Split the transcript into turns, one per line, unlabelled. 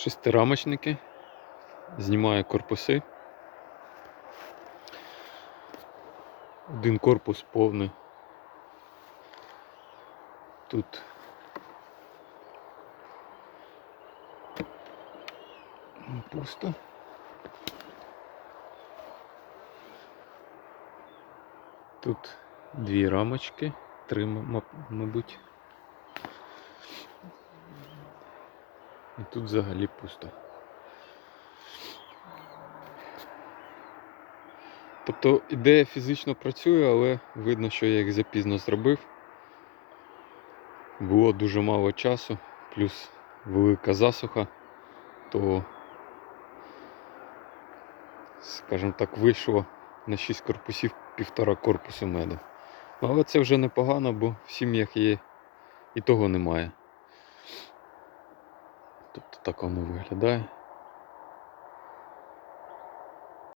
Шестирамочники. Знімаю корпуси. Один корпус повний. Тут пусто. Тут дві рамочки, три, мабуть. І тут взагалі пусто. Тобто ідея фізично працює, але видно, що я їх запізно зробив. Було дуже мало часу, плюс велика засуха, то, скажімо так, вийшло на 6 корпусів півтора корпусу меду. Але це вже непогано, бо в сім'ях є і того немає. Тобто так воно виглядає.